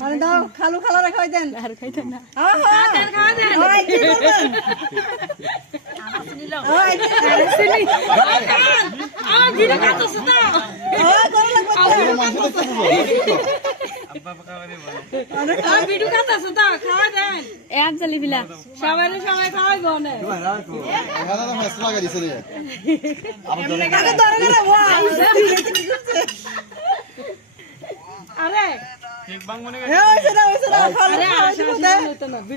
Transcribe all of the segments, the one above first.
মানে দাও খালু খালারে খাই দেন আর খাইতেন না খাওয়া দেন ওই কি বলেন ওই সিলি ভিডিও কাটছ না ওই করে লাগবে আব্বা খাওয়ারে বলে আরে ভিডিও কাটছ না খাওয়া দেন এ আঞ্জলি বিলা সবাই খাওয়াইবো না এখানে তো মেস লাগা দিছে রে আগে ধরে গেল ওয়া আরে ঠিক বাং মনে করে এই ওইছে না খালি আসে না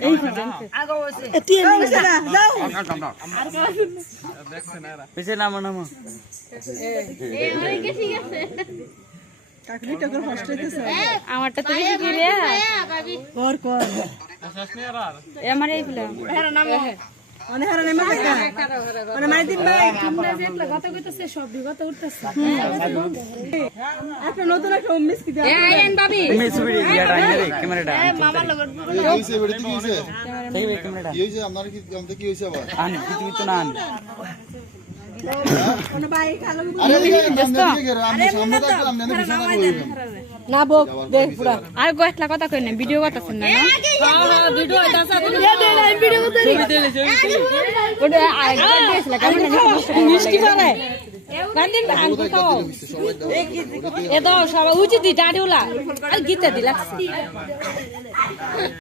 এই পর্যন্ত আগে ওইছে এটি ওইছে না যাও আর কাজ দেখছ না পিছে নামো এই আরে কি ঠিক আছে কাকলি টকর ফার্স্ট হইতেছে আমারটা তো বেশি কি রে কর আসাস নে আর আমার এই ফিল্ম হেরা নাম অনে হেরা নাম দেখা অনে মাই দিন ভাই তোমরা যেতলা কথা কইতাছে সব বিগত উঠতাছে একটা নতুন একটা মিস কি দাও আইন ভাবি মিস ভিডিও দিয়া ডাইনে রে ক্যামেরাটা মামা লগর হইছে বেড়ে কি হইছে সেই ক্যামেরাটা কি হইছে আপনার কি আমতে কি হইছে আবার আন কিছু তো না আন কোন ভাই খালো আরে দোস্ত আমি সামনে থাকলাম না বিছানা কইলাম না বক দেখ পুরা আর গোটলা কথা কই না ভিডিও করতেছেন না হ্যাঁ ভিডিও হইতাছে দে লাইন ভিডিও করতে ছবি দে ওটা আইগা দিছলা কেমন মিষ্টি পারে গান্দিন আঙ্গু খাও এ দাও সবাই উচিত দাড়িওলা আর গীতা দি লাগছে